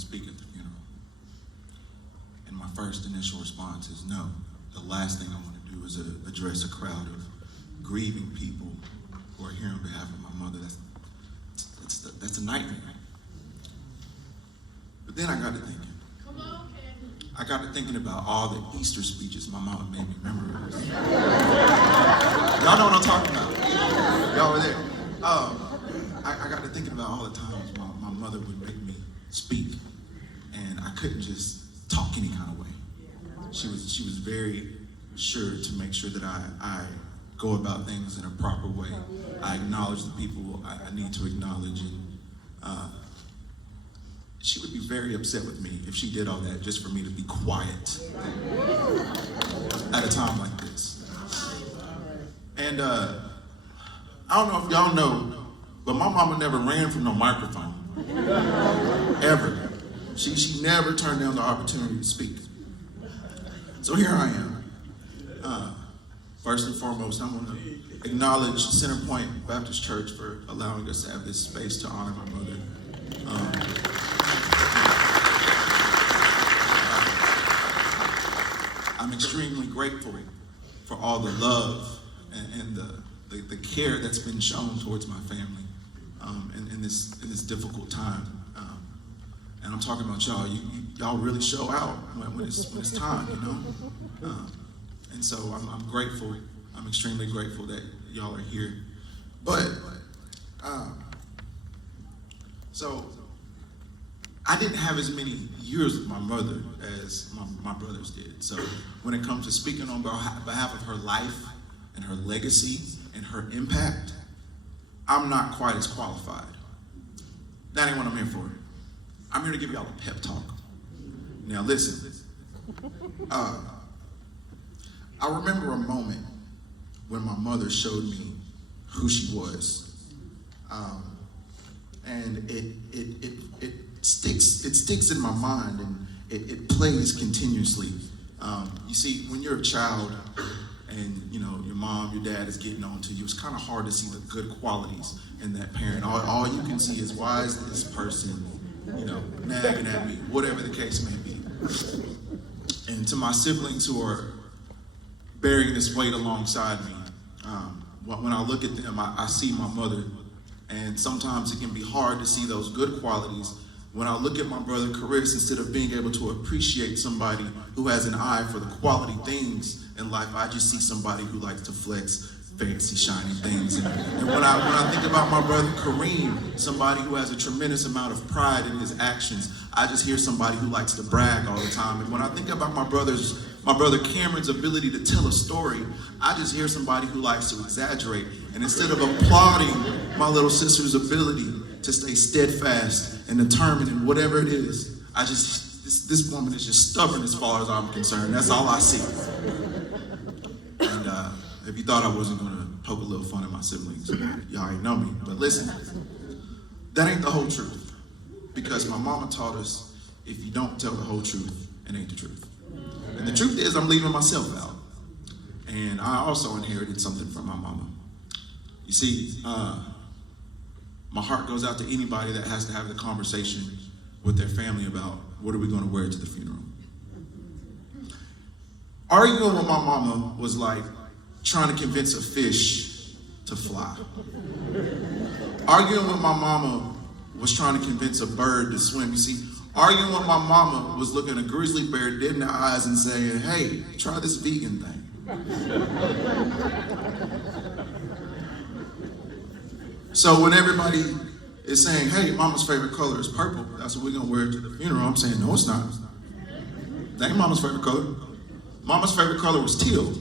speak at the funeral? And my first initial response is no. The last thing I want to do is address a crowd of grieving people who are here on behalf of my mother. That's a nightmare. But then I got to thinking. I got to thinking about all the Easter speeches my mama made me memorize. Y'all know what I'm talking about. Y'all were there. I got to thinking about all the times my mother would make me speak, and I couldn't just talk any kind of way. She was very sure to make sure that I go about things in a proper way. I acknowledge the people I need to acknowledge, and she would be very upset with me if she did all that just for me to be quiet at a time like this. And I don't know if y'all know, but my mama never ran from no microphone, ever. She never turned down the opportunity to speak. So here I am. First and foremost, I want to acknowledge Centerpoint Baptist Church for allowing us to have this space to honor my mother. I'm extremely grateful for all the love and the care that's been shown towards my family in this difficult time. And I'm talking about y'all. Y'all really show out when it's time, you know. And so I'm grateful. I'm extremely grateful that y'all are here. But so I didn't have as many years with my mother as my brothers did. So when it comes to speaking on behalf of her life and her legacy and her impact, I'm not quite as qualified. That ain't what I'm here for. I'm here to give y'all a pep talk. Now listen, I remember a moment when my mother showed me who she was. And it sticks in my mind, and it plays continuously. You see, when you're a child and you know your mom, your dad is getting on to you, it's kind of hard to see the good qualities in that parent. All you can see is, why is this person, you know, nagging at me, whatever the case may be. And to my siblings who are bearing this weight alongside me, when I look at them, I see my mother, and sometimes it can be hard to see those good qualities. When I look at my brother Chris, instead of being able to appreciate somebody who has an eye for the quality things in life, I just see somebody who likes to flex fancy, shiny things. And when I think about my brother Kareem, somebody who has a tremendous amount of pride in his actions, I just hear somebody who likes to brag all the time. And when I think about my brother Cameron's ability to tell a story, I just hear somebody who likes to exaggerate. And instead of applauding my little sister's ability to stay steadfast and determined in whatever it is, this woman is just stubborn as far as I'm concerned. That's all I see. And if you thought I wasn't going to poke a little fun at my siblings, y'all ain't know me. But listen, that ain't the whole truth. Because my mama taught us, if you don't tell the whole truth, it ain't the truth. And the truth is, I'm leaving myself out. And I also inherited something from my mama. You see, my heart goes out to anybody that has to have the conversation with their family about, what are we going to wear to the funeral? Arguing with my mama was like trying to convince a fish to fly. Arguing with my mama was trying to convince a bird to swim. You see, arguing with my mama was looking a grizzly bear dead in the eyes and saying, hey, try this vegan thing. So when everybody is saying, hey, mama's favorite color is purple, that's what we're going to wear to the funeral, I'm saying, no, it's not. That ain't mama's favorite color. Mama's favorite color was teal.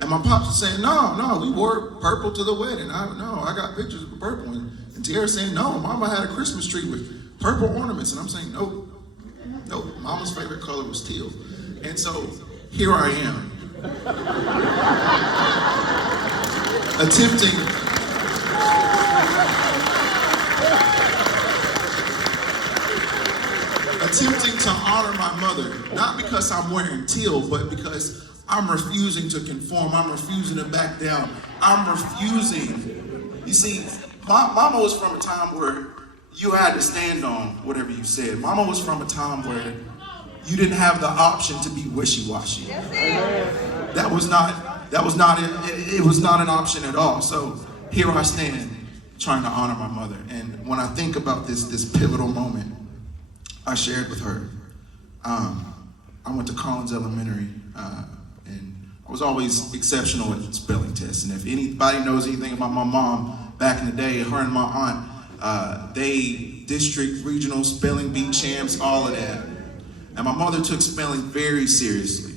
And my pops was saying, no, we wore purple to the wedding. I got pictures of purple. And Tierra's saying, no, mama had a Christmas tree with purple ornaments. And I'm saying, no, mama's favorite color was teal. And so here I am, attempting to honor my mother, not because I'm wearing teal, but because I'm refusing to conform. I'm refusing to back down. I'm refusing. You see, my mama was from a time where you had to stand on whatever you said. Mama was from a time where you didn't have the option to be wishy-washy. It was not an option at all. So here I stand trying to honor my mother. And when I think about this pivotal moment I shared with her, I went to Collins Elementary, and I was always exceptional at spelling tests. And if anybody knows anything about my mom back in the day, her and my aunt, they district, regional, spelling bee champs, all of that. And my mother took spelling very seriously.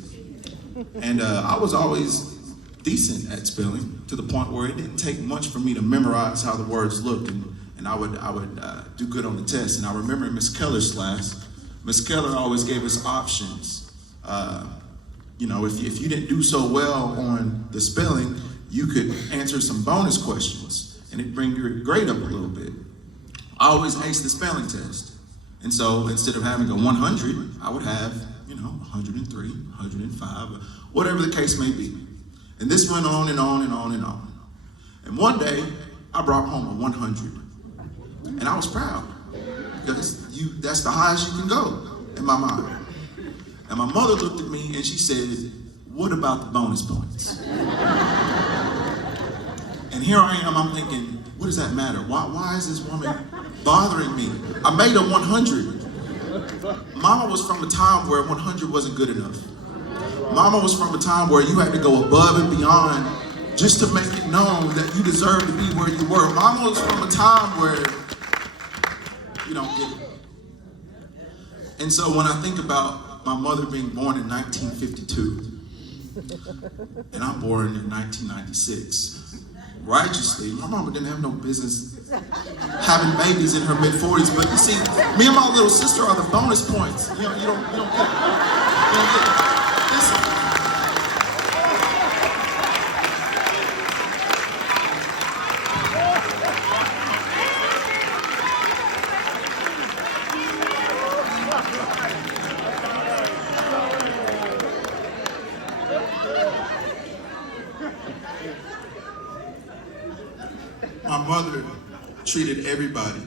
And I was always decent at spelling, to the point where it didn't take much for me to memorize how the words looked, and I would do good on the test. And I remember in Miss Keller's class, Miss Keller always gave us options. If you didn't do so well on the spelling, you could answer some bonus questions, and it'd bring your grade up a little bit. I always aced the spelling test. And so instead of having a 100, I would have, 103, 105, whatever the case may be. And this went on and on and on and on. And one day, I brought home a 100. And I was proud, because that's the highest you can go in my mind. And my mother looked at me and she said, "What about the bonus points?" And here I am, I'm thinking, what does that matter? Why is this woman bothering me? I made a 100. Mama was from a time where 100 wasn't good enough. Mama was from a time where you had to go above and beyond just to make it known that you deserved to be where you were. Mama was from a time where you don't get it. And so when I think about my mother being born in 1952, and I'm born in 1996, righteously, my mama didn't have no business having babies in her mid-40s. But you see, me and my little sister are the bonus points. You don't get it. You don't get it. Listen. My mother treated everybody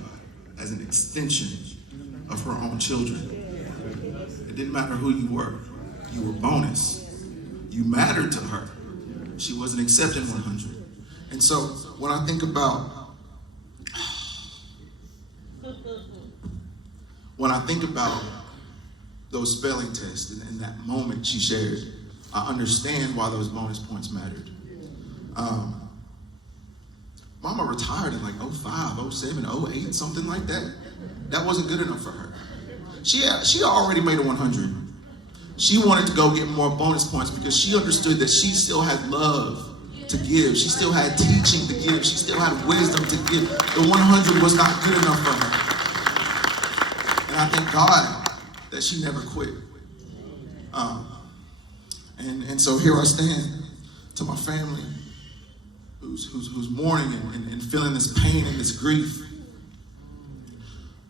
as an extension of her own children. It didn't matter who you were bonus. You mattered to her. She wasn't accepting 100. And so when I think about those spelling tests and that moment she shared, I understand why those bonus points mattered. Mama retired in like 05, 07, 08, something like that. That wasn't good enough for her. She already made a 100. She wanted to go get more bonus points because she understood that she still had love to give. She still had teaching to give. She still had wisdom to give. The 100 was not good enough for her. And I thank God that she never quit. And so here I stand to my family who's mourning and feeling this pain and this grief.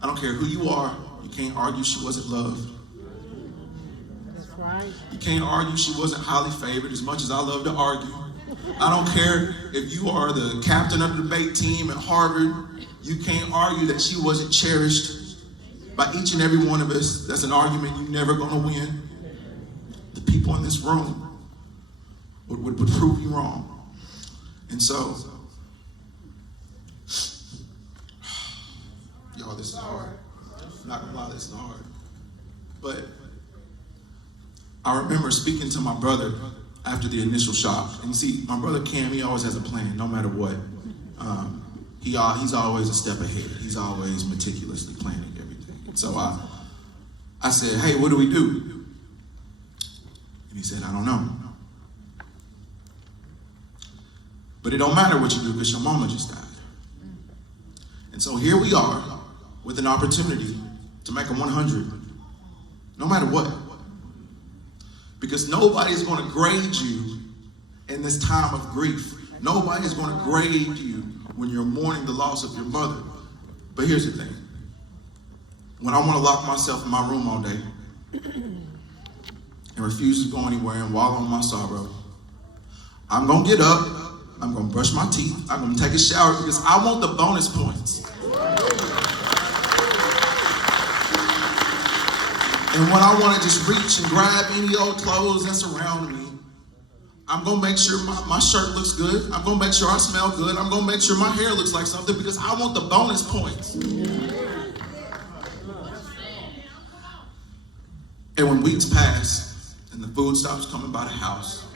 I don't care who you are, you can't argue she wasn't loved. That's right. You can't argue she wasn't highly favored, as much as I love to argue. I don't care if you are the captain of the debate team at Harvard, you can't argue that she wasn't cherished by each and every one of us. That's an argument you're never gonna win. The people in this room would prove you wrong. And so, y'all, this is hard. I'm not gonna lie, this is hard. But I remember speaking to my brother after the initial shock. And you see, my brother Cam, he always has a plan, no matter what. He's always a step ahead. He's always meticulously planning everything. And so I said, "Hey, what do we do?" And he said, "I don't know. But it don't matter what you do because your mama just died." And so here we are with an opportunity to make a 100, no matter what. Because nobody's going to grade you in this time of grief. Nobody's going to grade you when you're mourning the loss of your mother. But here's the thing. When I want to lock myself in my room all day and refuse to go anywhere and wallow in my sorrow, I'm going to get up, I'm going to brush my teeth, I'm going to take a shower because I want the bonus points. And when I want to just reach and grab any old clothes that's around me, I'm going to make sure my shirt looks good. I'm going to make sure I smell good. I'm going to make sure my hair looks like something because I want the bonus points. And when weeks pass and the food stops coming by the house,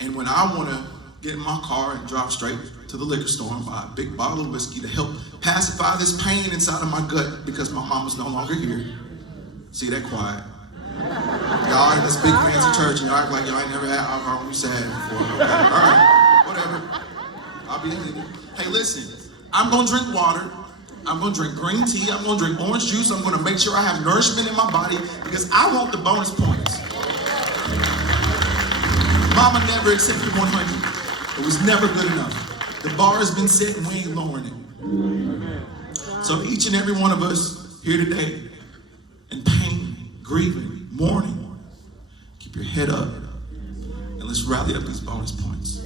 and when I want to get in my car and drive straight to the liquor store and buy a big bottle of whiskey to help pacify this pain inside of my gut because my mama's no longer here. See that quiet? Y'all are this big fans of church and y'all act like y'all ain't never had alcohol when you sad before. Okay. All right, whatever. I'll be in. Hey, listen, I'm going to drink water. I'm going to drink green tea. I'm going to drink orange juice. I'm going to make sure I have nourishment in my body because I want the bonus points. Mama never accepted 100. It was never good enough. The bar has been set and we ain't lowering it. So each and every one of us here today, in pain, grieving, mourning, keep your head up and let's rally up these bonus points.